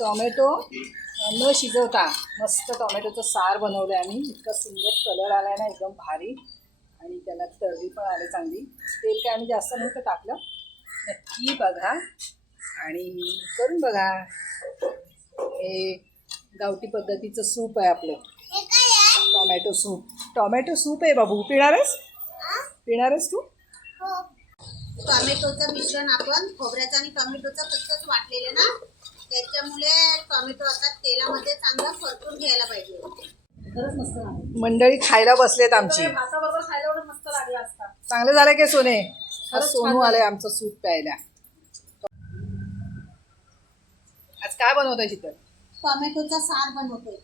Tomato न शिजवता मस्त टोमॅटोचं सार बनवलं आहे आम्ही. इतका सुंदर कलर आला आहे ना, एकदम भारी. आणि त्याला तळली पण आली चांगली. तेल काय आम्ही जास्त नव्हतं टाकलं. नक्की बघा आणि करून बघा. हे गावठी पद्धतीचं सूप आहे आपलं, टोमॅटो सूप. टोमॅटो सूप आहे बाबू. पिणारच तू? टोमॅटोचं मिश्रण आपण खोबऱ्याचं आणि टोमॅटोचं कच्चंच वाटलेलं ना, त्याच्यामुळे टोमॅटो आता तेलामध्ये चांगलं परतून घ्यायला पाहिजे. खरंच मस्त लागलं. मंडळी खायला बसलेत आमची. भाताबरोबर खायला एवढं मस्त लागलं असतं. चांगलं झालं की सोने? आज सोनू आलंय आमचं सूप प्यायला. आज काय बनवतोय शीतल? टोमॅटोचा सार बनवतोय.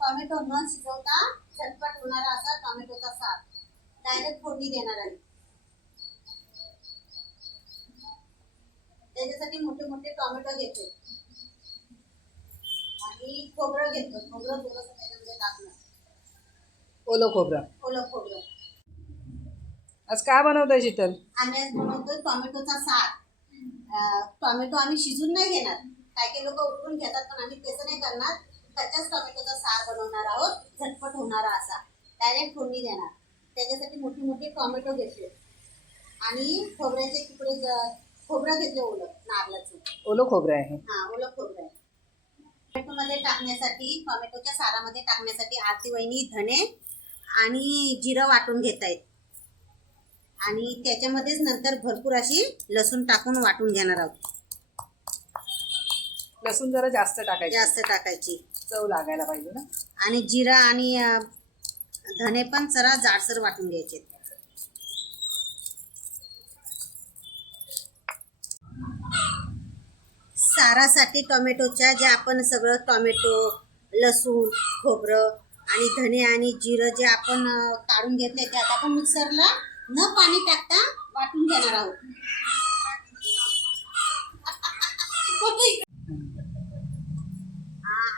टोमॅटो न शिजवता झटपट होणारा असा टोमॅटोचा सार. डायरेक्ट फोडणी देणार आहे. त्याच्यासाठी मोठे मोठे टोमॅटो घेतो आणि खोबरं घेतो. खोबरं थोडंसं त्याच्यामध्ये टाकणार. ओलं खोबरं. ओलं खोबरं. आज काय बनवतोय शीतल? आम्ही आज बनवतोय टोमॅटोचा सार. टोमॅटो आम्ही शिजून नाही घेणार. काही लोक उकडून घेतात, पण आम्ही तसं नाही करणार. कच्चाच टोमॅटोचा सार बनवणार आहोत, झटपट होणारा असा. डायरेक्ट फोडणी देणार. त्याच्यासाठी मोठे मोठे टोमॅटो घेतले आणि खोबऱ्याचे तुकडे, खोबरं घेतले ओलं नारळाचं. ओलं खोबरं आहे. हा, ओलं खोबरं आहे. टोमॅटोमध्ये टाकण्यासाठी, टोमॅटोच्या सारामध्ये टाकण्यासाठी आरती वहिनी धणे आणि जिरं वाटून घेत आहेत. आणि त्याच्यामध्येच नंतर भरपूर अशी लसूण टाकून वाटून घेणार आहोत. लसूण जरा जास्त टाकायची, चव लागायला पाहिजे ना. आणि जिरा आणि धने पण जरा जाडसर वाटून घ्यायचे. सारासाठी टोमॅटोच्या जे आपण सगळं टोमॅटो, लसूण, खोबरं आणि धने आणि जिरं जे आपण काढून घेतले, ते आता आपण मिक्सरला न पाणी टाकता वाटून घेणार आहोत.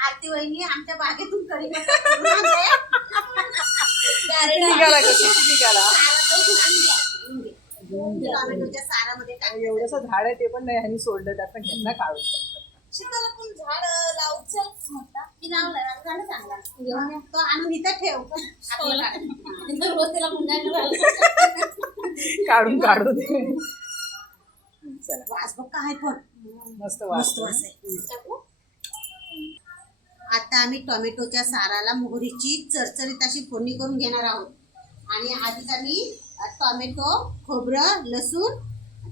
आरती वहिनी आमच्या बागेतून कढीपत्ता टोमॅटोच्या सारामध्ये एवढंसं झाड आहे ते पण नाही ह्यांनी सोडलं, त्यात पण घेतला काढून. शीतल पण झाड लावूच होता की लावलं झालं चांगला. तो आणून इथं ठेव. काढून चला. वास बघ काय पण मस्त वास आहे. आता आम्ही टोमॅटोच्या साराला मोहरीची चरचरीत अशी फोडणी करून घेणार आहोत. आणि आधीच आम्ही टोमॅटो, खोबरं, लसूण,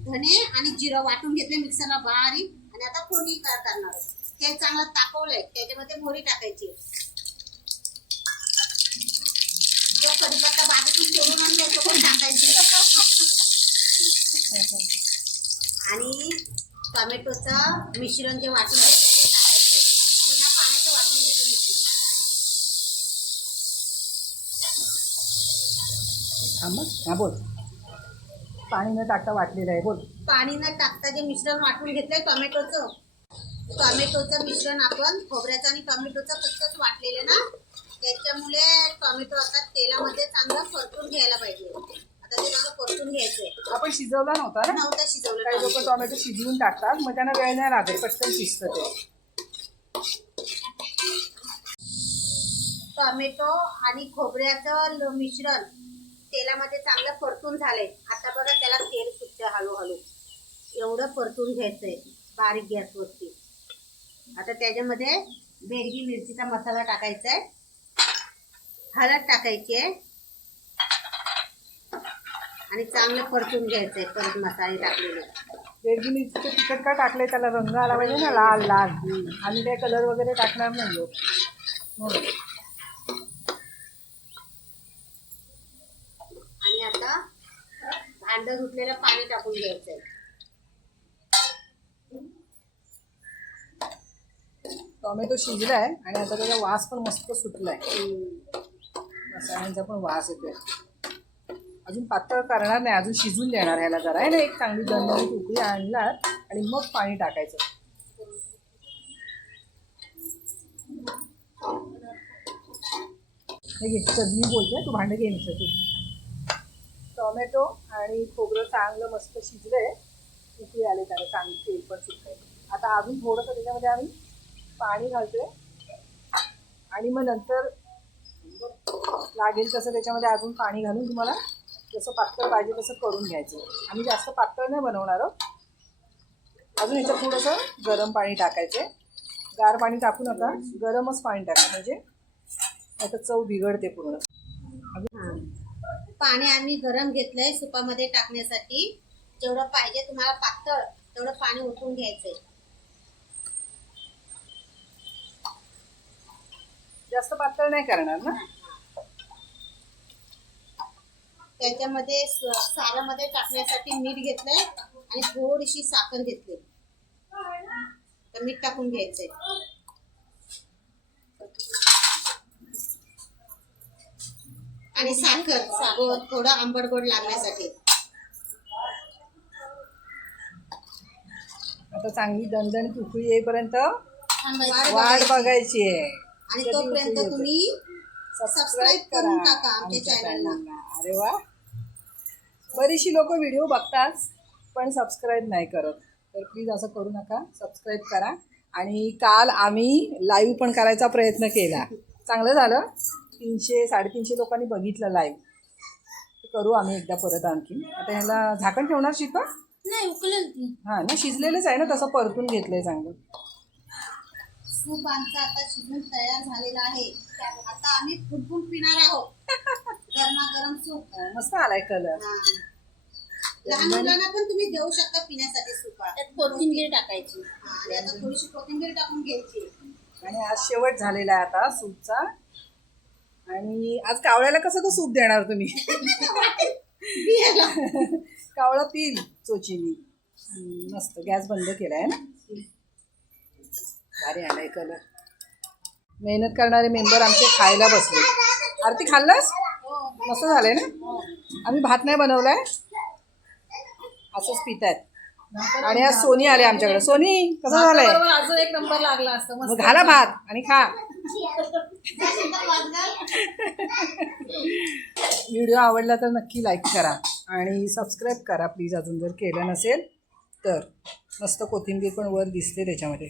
धने आणि जिरं वाटून घेतले मिक्सरला बारीक. आणि आता फोडणी करणार आहोत. ते चांगलं तापवलंय, त्याच्यामध्ये मोहरी टाकायची. कढीपत्ता बागेतून तोडून आणलाय तो पण टाकायचे. आणि टोमॅटोचं मिश्रण जे वाटून घेतलं ते टाकायचं. बिना पाण्याचं वाटून घेतलं मिश्रण. हा बोल. पाणी न टाकता वाटलेलं आहे, बोल. पाणी न टाकता जे मिश्रण वाटून घेतलंय टोमॅटोचं मिश्रण आपण खोबऱ्याचं आणि टोमॅटोचं कच्चंच वाटलेलं ना, त्याच्यामुळे टोमॅटो आता तेलामध्ये चांगलं परतून घ्यायला पाहिजे. आता ते चांगलं परतून घ्यायचंय. आपण शिजवला नव्हता ना. शिजवलं. काही लोक टोमॅटो शिजवून टाकतात, मग त्यांना वेळ नाही लागेल, पटकन शिजतं ते. टोमॅटो आणि खोबऱ्याचं मिश्रण तेलामध्ये चांगलं परतून झालंय. आता बघा त्याला तेल सुटतं हळूहळू. एवढं परतून घ्यायचंय बारीक गॅसवरती. आता त्याच्यामध्ये बेडगी मिरचीचा मसाला टाकायचा आहे, हळद टाकायची आहे आणि चांगलं परतून घ्यायचंय. परत मसाले टाकलेले. बेडगी मिरचीचं तिखट का टाकलंय? त्याला रंग आला पाहिजे ना, लाल लाल. आम्ही काही कलर वगैरे टाकणार नाही. आणि आता भांडं धुतलेलं पाणी टाकून घ्यायचंय. टोमॅटो शिजलाय आणि आता त्याचा वास पण मस्त सुटलाय. मसाल्यांचा पण वास येतोय. अजून पातळ करणार नाही, अजून शिजून देणार ह्याला जरा आहे ना. एक चांगली दणदणीत उकळी आणणार आणि मग पाणी टाकायचं. हे घे, मी बोलते, तू भांडं घे मिसळ तू. टोमॅटो आणि खोबरं चांगलं मस्त शिजलंय, उकळी आले त्याला, चांगली तेल पण सुटलंय. आता अजून थोडंसं त्याच्यामध्ये आम्ही पाणी घालते आणि मग नंतर लागेल तसं त्याच्यामध्ये अजून पाणी घालून तुम्हाला जसं पातळ पाहिजे तसं करून घ्यायचं. आम्ही जास्त पातळ नाही बनवणार आहोत. अजून इथं थोडंसं गरम पाणी टाकायचं आहे. गार पाणी टाकू नका, गरमच पाणी टाका म्हणजे आता चव बिघडते पूर्ण. पाणी आम्ही गरम घेतलंय सुपामध्ये टाकण्यासाठी. जेवढं पाहिजे तुम्हाला पातळ तेवढं पाणी ओतून घ्यायचंय. जास्त पातळ नाही करणार ना. त्याच्यामध्ये सारामध्ये टाकण्यासाठी मीठ घेतलंय आणि थोडीशी साखर घेतली. तर मीठ टाकून घ्यायचंय आणि साखर थोडं आंबट गोड लागण्यासाठी. आता चांगली दणदणीत उकळी येईपर्यंत वाट वाट बघायची. बघायची आहे. आणि तोपर्यंत तुम्ही सबस्क्राईब करून टाका आमच्या चॅनलला. अरे वा, बरीचशी लोक व्हिडिओ बघतात पण सबस्क्राईब नाही करत, तर प्लीज असं करू नका, सबस्क्राईब करा. आणि काल आम्ही लाईव्ह पण करायचा प्रयत्न केला, चांगलं झालं. 300-350 लोकांनी बघितलं लाईव्ह. करू आम्ही एकदा परत आणखी. आता ह्याला झाकण ठेवणार शिल्पा? नाही उकळेल ती. हां ना, शिजलेलंच आहे ना, तसं परतून घेतलंय चांगलं. सूप आमचं आता शिजून तयार झालेलं आहे. आता आम्ही फुटफुट पिणार आहोत. गरमागरम सूप. मस्त आलाय कलर. लहान मुलांना पण तुम्ही देऊ शकता पिण्यासाठी सूप. त्यात कोथिंबीर टाकायची आणि आता थोडीशी कोथिंबीर टाकून घ्यायची. आणि आज शेवट झालेला आहे आता सूपचा. आणि आज कावळ्याला कसं तो सूप देणार तुम्ही? कावळा पिल चोचीनी. मस्त. गॅस बंद केला आहे ना. भारी आलाय कलर. मेहनत करणारे मेंबर आमचे खायला बसले. आरती खाल्लंस? मस्त झालंय ना. आम्ही भात नाही बनवलाय, असंच पित आहेत. आणि आज सोनी आले आमच्याकडे. सोनी कसं झालंय? अजून एक नंबर लागला असतं. मग घाला भात आणि खा. व्हिडिओ आवडला तर नक्की लाईक करा आणि सबस्क्राईब करा प्लीज, अजून जर केलं नसेल तर. मस्त कोथिंबीर पण वर दिसते त्याच्यामध्ये.